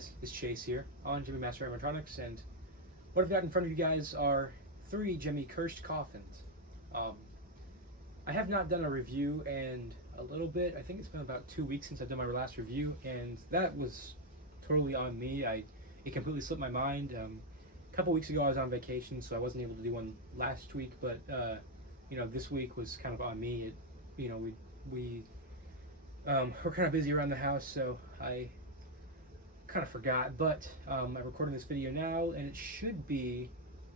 guys, it's Chase here on Gemmy Master Animatronics, and what I've got in front of you guys are 3 Gemmy cursed coffins. Um, I have not done a review in a little bit. I think it's been about 2 weeks since I've done my last review, and that was totally on me. It completely slipped my mind. A couple weeks ago I was on vacation, so I wasn't able to do one last week, but this week was kind of on me. We're kind of busy around the house, so I kind of forgot, but I'm recording this video now, and it should be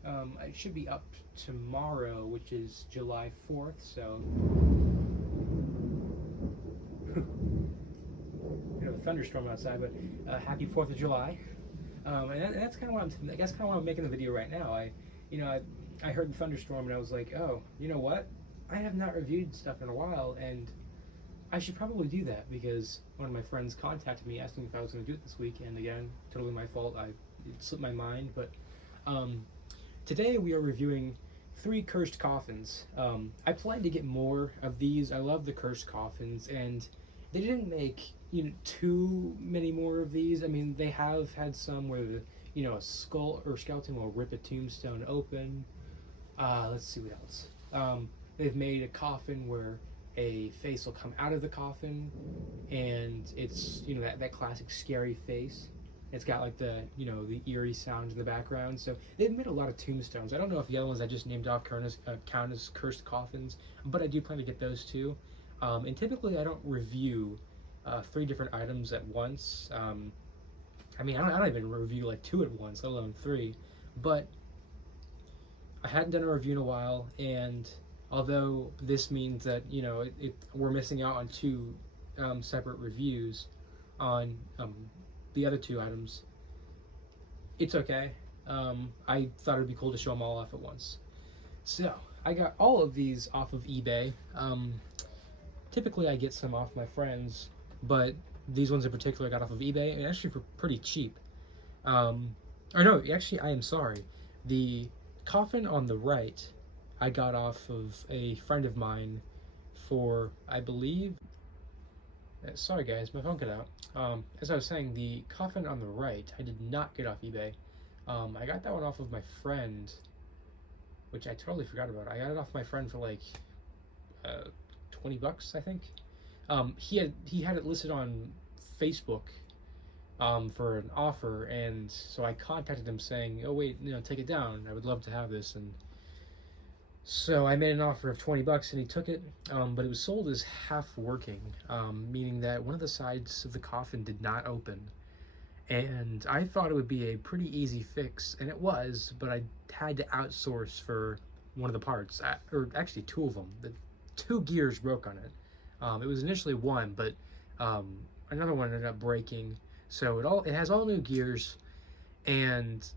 up tomorrow, which is July 4th. So the thunderstorm outside, but happy 4th of July. And that's kind of why I'm making the video right now. I heard the thunderstorm and I was like, oh, you know what? I have not reviewed stuff in a while, and I should probably do that because one of my friends contacted me asking if I was going to do it this week, and again, totally my fault. It slipped my mind, but today we are reviewing 3 cursed coffins. I plan to get more of these. I love the cursed coffins, and they didn't make too many more of these. I mean, they have had some where a skull or skeleton will rip a tombstone open. Let's see what else. They've made a coffin where a face will come out of the coffin, and it's that classic scary face. It's got like the eerie sounds in the background. So they've made a lot of tombstones. I don't know if the other ones I just named off count as cursed coffins, but I do plan to get those too. And typically I don't review 3 different items at once. I don't even review like 2 at once, let alone 3. But I hadn't done a review in a while, and although this means that we're missing out on 2 separate reviews on the other 2 items, it's okay. I thought it would be cool to show them all off at once. So I got all of these off of eBay. Typically I get some off my friends, but these ones in particular I got off of eBay, and actually for pretty cheap. Or no, actually I am sorry. The coffin on the right I got off of a friend of mine for, I believe, sorry guys, my phone cut out. As I was saying, the coffin on the right, I did not get off eBay. I got that one off of my friend, which I totally forgot about. I got it off my friend for like $20, I think. He had it listed on Facebook for an offer, and so I contacted him saying, oh wait, take it down. I would love to have this. And so I made an offer of $20 and he took it, but it was sold as half working, meaning that one of the sides of the coffin did not open. And I thought it would be a pretty easy fix, and it was, but I had to outsource for one of the parts, or actually 2 of them. The 2 gears broke on it. It was initially 1, but another one ended up breaking. So it has all new gears, and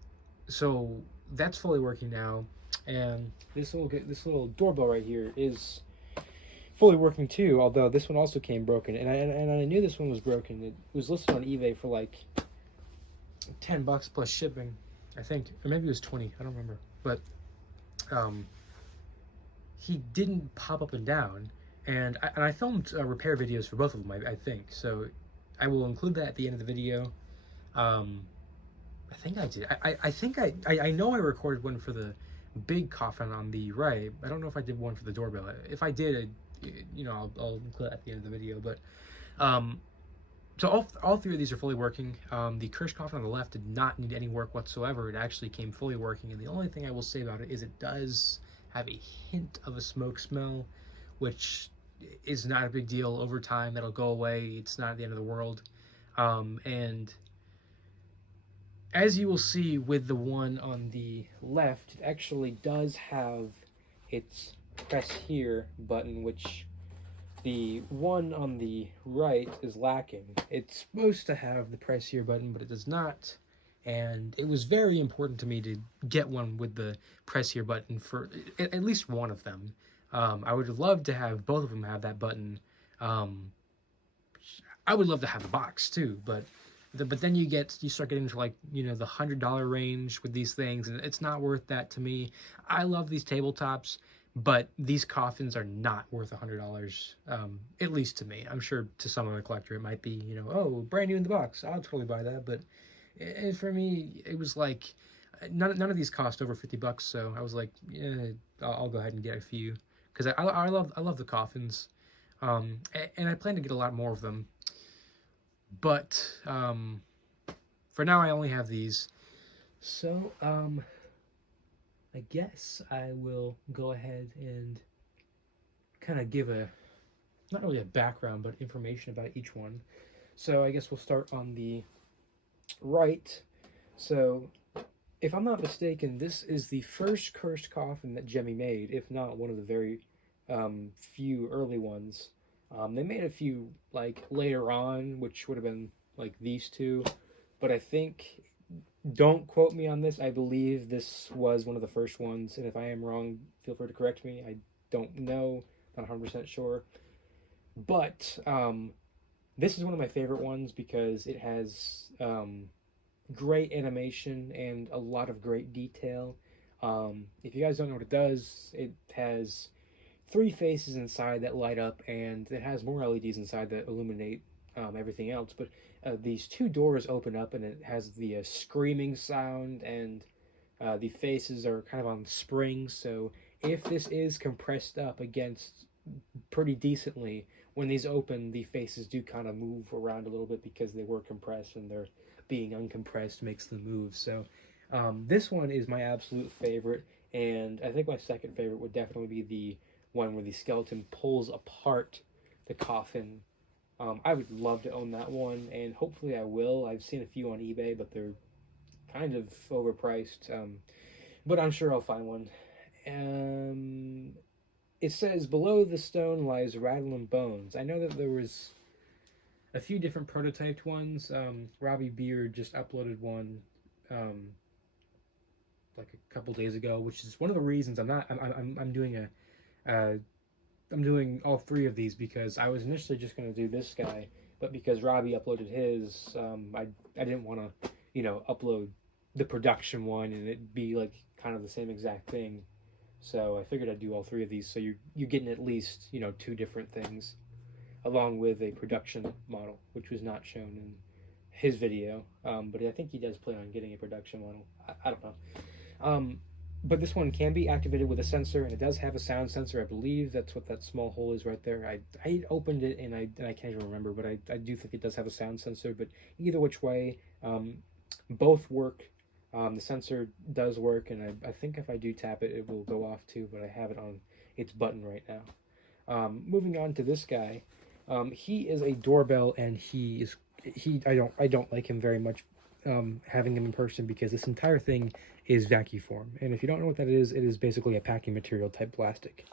so that's fully working now. And this little doorbell right here is fully working too, although this one also came broken, and I knew this one was broken. It was listed on eBay for like $10 plus shipping, I think, or maybe it was 20, I don't remember. But he didn't pop up and down, and I filmed repair videos for both of them, I think, so I will include that at the end of the video. I think I did. I know I recorded one for the big coffin on the right. I don't know if I did one for the doorbell. If I did, I'll include that at the end of the video. But so all 3 of these are fully working. The cursed coffin on the left did not need any work whatsoever. It actually came fully working, and the only thing I will say about it is it does have a hint of a smoke smell, which is not a big deal. Over time that'll go away. It's not the end of the world. And as you will see with the one on the left, it actually does have its press here button, which the one on the right is lacking. It's supposed to have the press here button, but it does not. And it was very important to me to get one with the press here button for at least one of them. I would love to have both of them have that button. I would love to have the box too, but then you start getting to like the $100 range with these things, and it's not worth that to me. I love these tabletops, but these coffins are not worth $100, at least to me. I'm sure to some other collector it might be, oh, brand new in the box, I'll totally buy that, but And for me, it was like none of these cost over $50, so I was like, yeah, I'll go ahead and get a few because I love the coffins, and I plan to get a lot more of them. But for now, I only have these. So I guess I will go ahead and kind of give a not really a background, but information about each one. So I guess we'll start on the right. So if I'm not mistaken, this is the first cursed coffin that Gemmy made, if not one of the very few early ones. They made a few like later on, which would have been like these two, but I think, don't quote me on this, I believe this was one of the first ones, and if I am wrong, feel free to correct me. I don't know, not 100% sure. But this is one of my favorite ones because it has great animation and a lot of great detail. If you guys don't know what it does, it has 3 faces inside that light up, and it has more LEDs inside that illuminate everything else. But these 2 doors open up, and it has the screaming sound, and the faces are kind of on springs. So if this is compressed up against pretty decently, when these open, the faces do kind of move around a little bit because they were compressed, and they're being uncompressed makes them move. So this one is my absolute favorite, and I think my second favorite would definitely be the one where the skeleton pulls apart the coffin. I would love to own that one, and hopefully I will. I've seen a few on eBay, but they're kind of overpriced. But I'm sure I'll find one. It says, below the stone lies rattling bones. I know that there was a few different prototyped ones. Robbie Beard just uploaded one like a couple days ago, which is one of the reasons I'm doing I'm doing all 3 of these, because I was initially just going to do this guy, but because Robbie uploaded his, I didn't want to, upload the production one and it be like kind of the same exact thing. So I figured I'd do all 3 of these, so you're getting at least 2 different things, along with a production model, which was not shown in his video. But I think he does plan on getting a production model. I don't know. But this one can be activated with a sensor, and it does have a sound sensor. I believe that's what that small hole is right there. I opened it, and I can't even remember, but I do think it does have a sound sensor. But either which way, both work. The sensor does work, and I think if I do tap it, it will go off too, but I have it on its button right now. Moving on to this guy, he is a doorbell, and I don't like him very much, having him in person, because this entire thing is vacuum form, and if you don't know what that is, it is basically a packing material type plastic.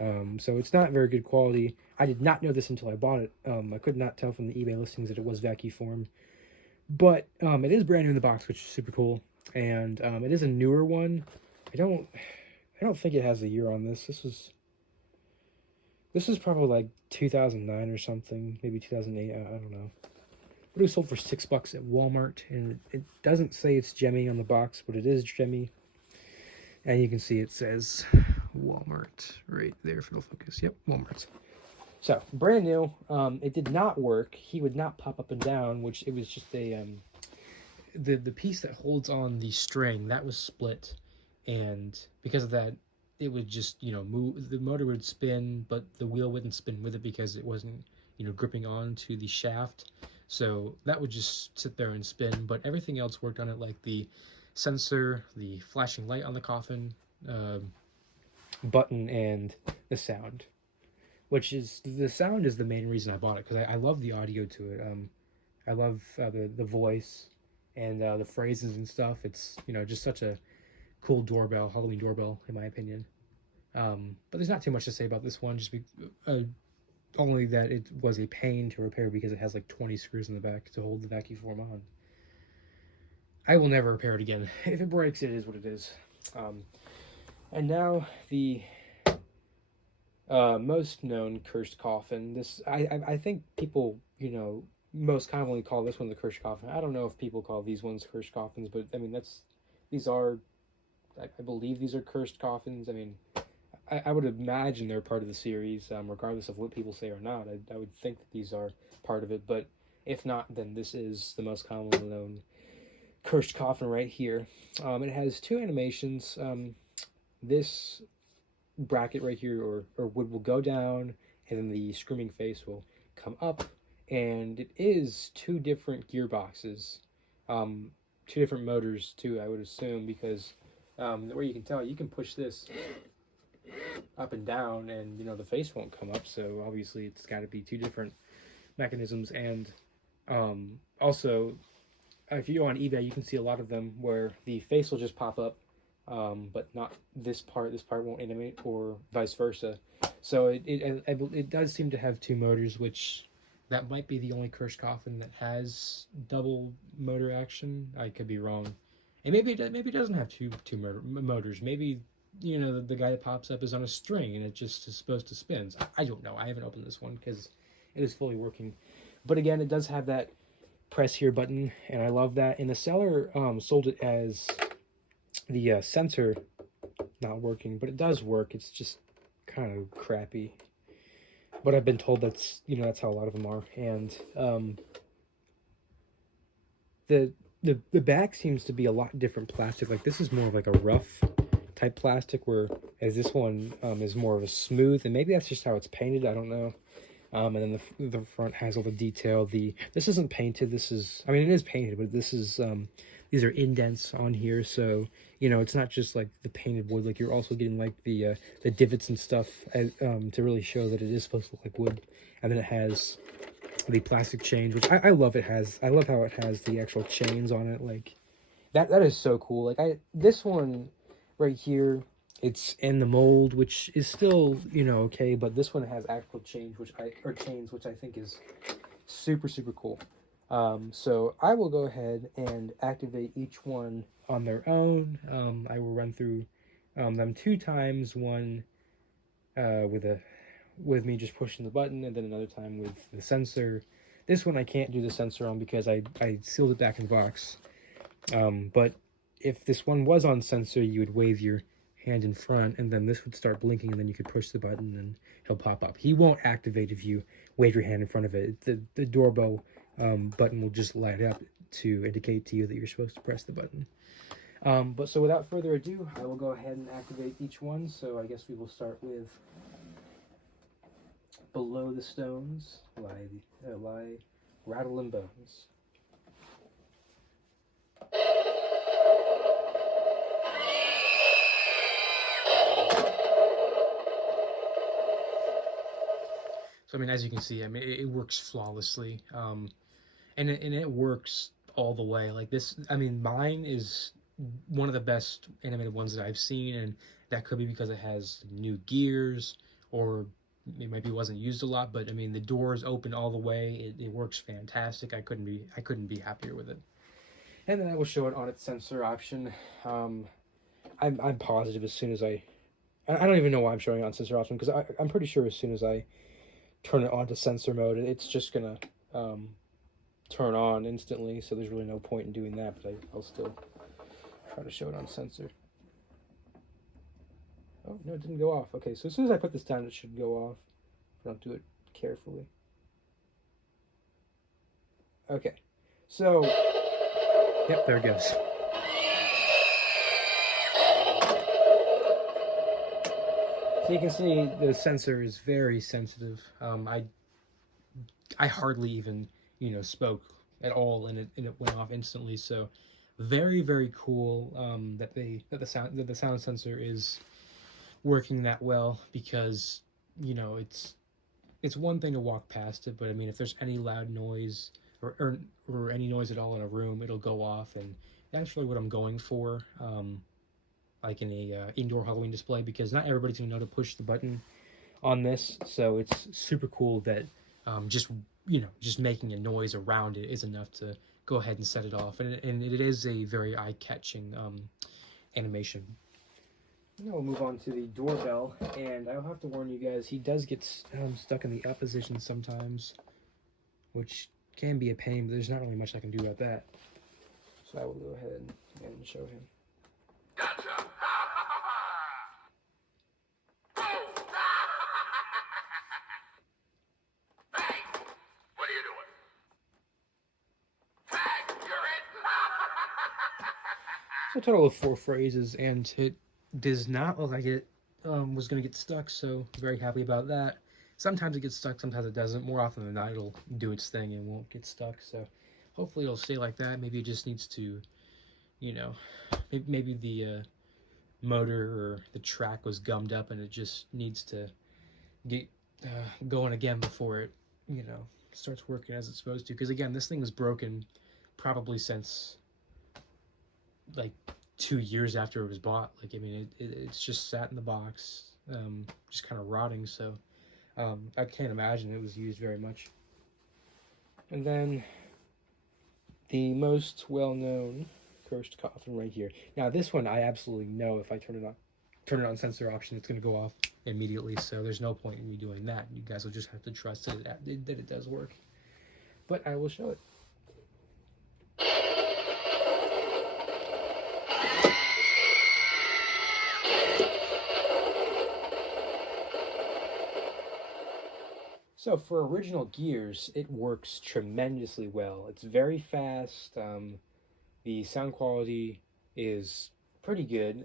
So it's not very good quality. I did not know this until I bought it. I could not tell from the eBay listings that it was vacuum form, but it is brand new in the box, which is super cool. And it is a newer one. I don't think it has a year on this. This is probably like 2009 or something, maybe 2008. I don't know. But it was sold for $6 at Walmart, and it doesn't say it's Gemmy on the box, but it is Gemmy. And you can see it says Walmart right there for the focus. Yep, Walmart. So brand new. It did not work. He would not pop up and down, which it was just a the piece that holds on the string that was split, and because of that, it would just move. The motor would spin, but the wheel wouldn't spin with it because it wasn't gripping onto the shaft. So that would just sit there and spin, but everything else worked on it, like the sensor, the flashing light on the coffin, button, and the sound. The sound is the main reason I bought it, because I love the audio to it. I love the voice and the phrases and stuff. It's just such a cool doorbell, Halloween doorbell, in my opinion. But there's not too much to say about this one, just only that it was a pain to repair because it has like 20 screws in the back to hold the vacuum form on. I will never repair it again. If it breaks, it is what it is. And now the most known cursed coffin. This I think people most commonly call this one the cursed coffin. I don't know if people call these ones cursed coffins, but I mean I believe these are cursed coffins. I mean, I would imagine they're part of the series, regardless of what people say or not. I would think that these are part of it, but if not, then this is the most commonly known cursed coffin right here. It has two animations. This bracket right here, or wood, will go down, and then the screaming face will come up, and it is two different gearboxes, two different motors too, I would assume, because where you can tell, you can push this up and down, and the face won't come up. So obviously, it's got to be two different mechanisms. And also, if you go on eBay, you can see a lot of them where the face will just pop up, but not this part. This part won't animate, or vice versa. So it does seem to have two motors, which that might be the only cursed coffin that has double motor action. I could be wrong, and maybe it doesn't have two motors. Maybe the guy that pops up is on a string and it just is supposed to spin. I don't know. I haven't opened this one because it is fully working, but again, it does have that press here button, and I love that. And the seller sold it as the sensor not working, but it does work. It's just kind of crappy, but I've been told that's that's how a lot of them are. And the back seems to be a lot different plastic. Like, this is more of like a rough type plastic, whereas this one is more of a smooth, and maybe that's just how it's painted, I don't know. And then the front has all the detail. This isn't painted. This is, I mean, it is painted, but this is these are indents on here, so it's not just like the painted wood. Like, you're also getting like the divots and stuff to really show that it is supposed to look like wood. And then it has the plastic chains, which I love. I love how it has the actual chains on it. Like, that is so cool. Like, this one right here, it's in the mold, which is still okay, but this one has actual chains, which I think is super cool. So I will go ahead and activate each one on their own. I will run through them 2 times, one with me just pushing the button, and then another time with the sensor. This one I can't do the sensor on because I sealed it back in the box. But if this one was on sensor, you would wave your hand in front, and then this would start blinking, and then you could push the button and he'll pop up. He won't activate if you wave your hand in front of it. The doorbell button will just light up to indicate to you that you're supposed to press the button. But so without further ado, I will go ahead and activate each one. So I guess we will start with Below the Stones lie Rattle and Bones. So, I mean, as you can see, I mean, it works flawlessly, and it works all the way. Like, this, I mean, mine is one of the best animated ones that I've seen, and that could be because it has new gears, or it maybe wasn't used a lot. But I mean, the doors open all the way. It works fantastic. I couldn't be happier with it. And then I will show it on its sensor option. I'm positive as soon as I don't even know why I'm showing it on sensor option, because I'm pretty sure as soon as I turn it on to sensor mode, it's just gonna turn on instantly, so there's really no point in doing that, but I'll still try to show it on sensor. Oh, no, it didn't go off. Okay, so as soon as I put this down, it should go off. I don't do it carefully. Okay, so, yep, there it goes. So you can see the sensor is very sensitive. I hardly even spoke at all, and it went off instantly. So very cool that the sound sensor is working that well, because it's one thing to walk past it, but I mean, if there's any loud noise or any noise at all in a room, it'll go off, and that's really what I'm going for. Like in a indoor Halloween display, because not everybody's gonna know to push the button on this. So it's super cool that just making a noise around it is enough to go ahead and set it off, and it is a very eye-catching animation. Now we'll move on to the doorbell, and I'll have to warn you guys, he does get stuck in the up position sometimes, which can be a pain, but there's not really much I can do about that. So I will go ahead and show him. Gotcha. Hey, what are you doing? Tag, you're it. So a total of 4 phrases, and it does not look like it was going to get stuck, so very happy about that. Sometimes it gets stuck, sometimes it doesn't. More often than not, it'll do its thing and won't get stuck, so hopefully it'll stay like that. Maybe it just needs to, you know, maybe the motor or the track was gummed up and it just needs to get going again before it, starts working as it's supposed to. Because again, this thing was broken probably since like 2 years after it was bought. Like, I mean, it's just sat in the box, just kind of rotting. So I can't imagine it was used very much. And then the most well-known cursed coffin right here. Now this one, I absolutely know if I turn it on sensor option, it's going to go off immediately. So there's no point in me doing that. You guys will just have to trust that it does work. But I will show it. So for original gears, it works tremendously well. It's very fast. The sound quality is pretty good.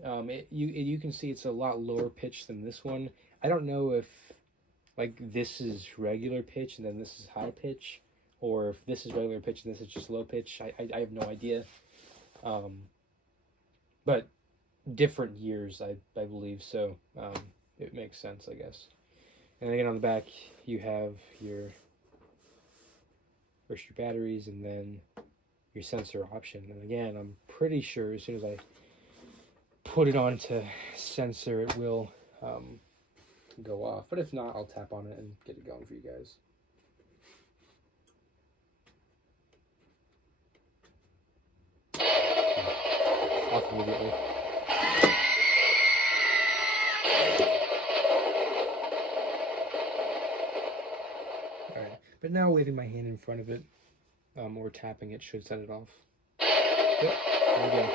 You can see it's a lot lower pitch than this one. I don't know if like this is regular pitch and then this is high pitch, or if this is regular pitch and this is just low pitch. I have no idea. But different years, I believe. So it makes sense, I guess. And again, on the back, you have your first your batteries and then your sensor option. And again, I'm pretty sure as soon as I put it on to sensor, it will go off. But if not, I'll tap on it and get it going for you guys. Off immediately. But now waving my hand in front of it, or tapping it should set it off. Yep, there we go.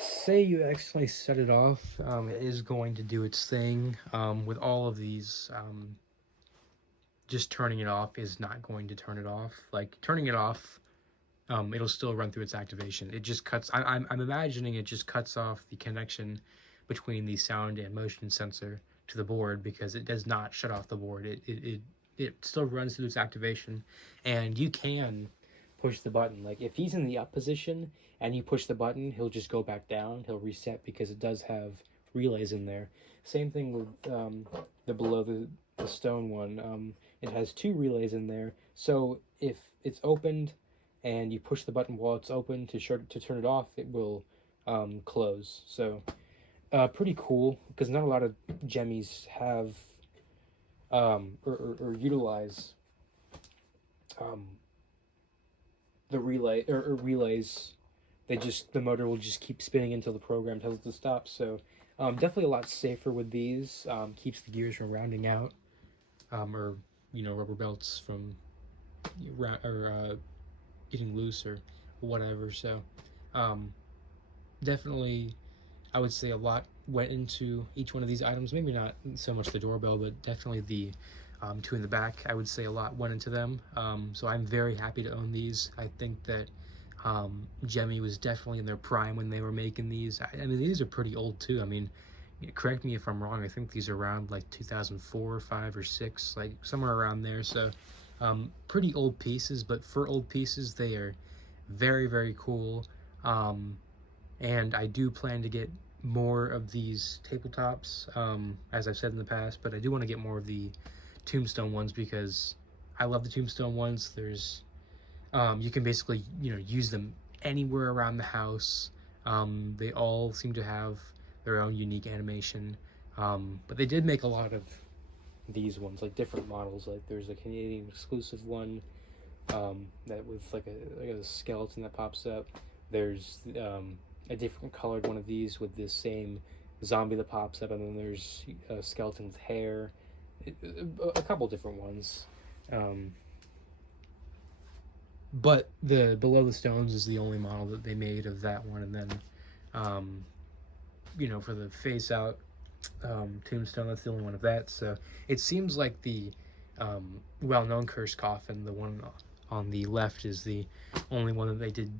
Say you accidentally set it off, it is going to do its thing. With all of these, just turning it off is not going to turn it off. Like, turning it off, it'll still run through its activation. It just cuts, I'm imagining it just cuts off the connection between the sound and motion sensor to the board, because it does not shut off the board. It still runs through its activation, and you can push the button. Like, if he's in the up position and you push the button, he'll just go back down. He'll reset because it does have relays in there. Same thing with the below the stone one. It has 2 relays in there. So if it's opened and you push the button while it's open to turn it off, it will close. So pretty cool, because not a lot of Gemmys have or utilize the relay or relays. The motor will just keep spinning until the program tells it to stop. So definitely a lot safer with these. Keeps the gears from rounding out, or rubber belts from getting loose or whatever. So definitely, I would say a lot went into each one of these items. Maybe not so much the doorbell, but definitely the 2 in the back. I would say a lot went into them. So I'm very happy to own these. I think that Gemmy was definitely in their prime when they were making these. I mean, these are pretty old too. I mean, correct me if I'm wrong, I think these are around like 2004 or 5 or 6, like somewhere around there. So pretty old pieces, but for old pieces, they are very, very cool. And I do plan to get more of these tabletops, as I've said in the past, but I do want to get more of the Tombstone ones, because I love the Tombstone ones. There's you can basically use them anywhere around the house. They all seem to have their own unique animation, but they did make a lot of these ones, like different models. Like there's a Canadian exclusive one that with like a skeleton that pops up. There's a different colored one of these with this same zombie that pops up, and then there's a skeleton with hair. A couple different ones. But the Below the Stones is the only model that they made of that one. And then for the face out Tombstone, that's the only one of that. So it seems like the well-known cursed coffin. The one on the left is the only one that they did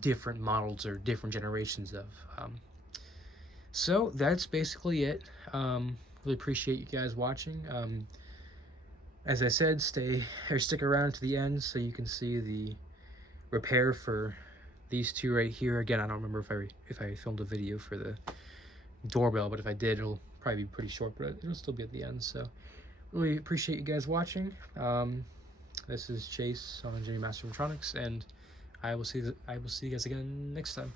different models or different generations of. So that's basically it. Really appreciate you guys watching. As I said, stick around to the end so you can see the repair for these two right here. Again, I don't remember if I filmed a video for the doorbell, but if I did, it'll probably be pretty short, but it'll still be at the end. So really appreciate you guys watching. This is Chase on Gemmy Master Animatronics, and I will see you guys again next time.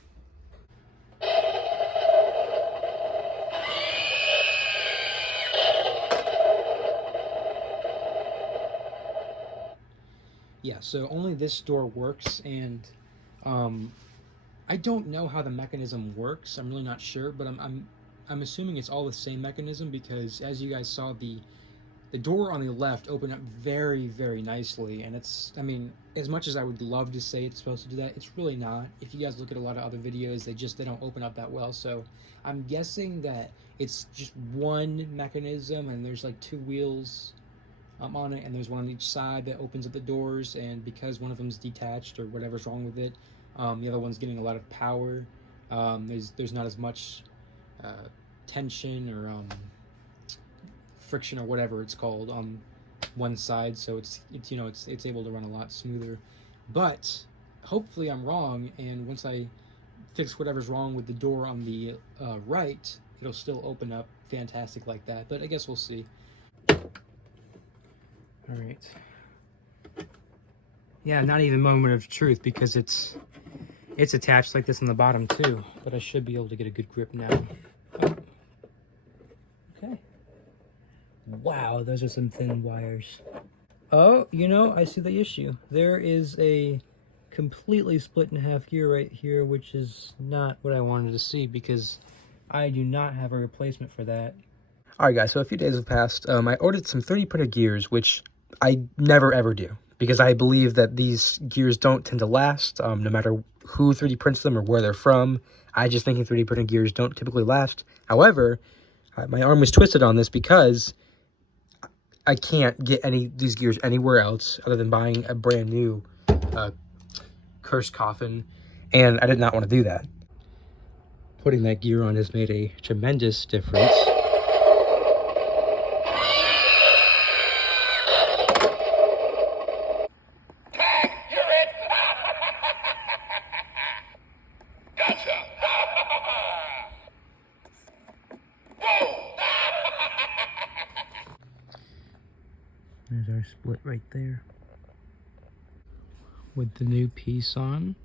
Yeah, so only this door works, and I don't know how the mechanism works. I'm really not sure, but I'm assuming it's all the same mechanism, because as you guys saw, the door on the left opened up very, very nicely, and it's, I mean, as much as I would love to say it's supposed to do that, it's really not. If you guys look at a lot of other videos, they don't open up that well. So I'm guessing that it's just one mechanism, and there's like two wheels on it, and there's one on each side that opens up the doors, and because one of them's detached or whatever's wrong with it, the other one's getting a lot of power. There's not as much tension or friction or whatever it's called on one side, so it's able to run a lot smoother. But hopefully I'm wrong, and once I fix whatever's wrong with the door on the right, it'll still open up fantastic like that. But I guess we'll see. All right. Yeah, not even moment of truth, because it's attached like this on the bottom too. But I should be able to get a good grip now. Oh. Okay. Wow, those are some thin wires. Oh, I see the issue. There is a completely split in half gear right here, which is not what I wanted to see, because I do not have a replacement for that. Alright guys, so a few days have passed. I ordered some 3D printed gears, which I never ever do, because I believe that these gears don't tend to last, no matter who 3D prints them or where they're from. I just think 3D printed gears don't typically last. However, my arm was twisted on this because I can't get these gears anywhere else other than buying a brand new cursed coffin, and I did not want to do that. Putting that gear on has made a tremendous difference. Gotcha. There's our split right there with the new piece on.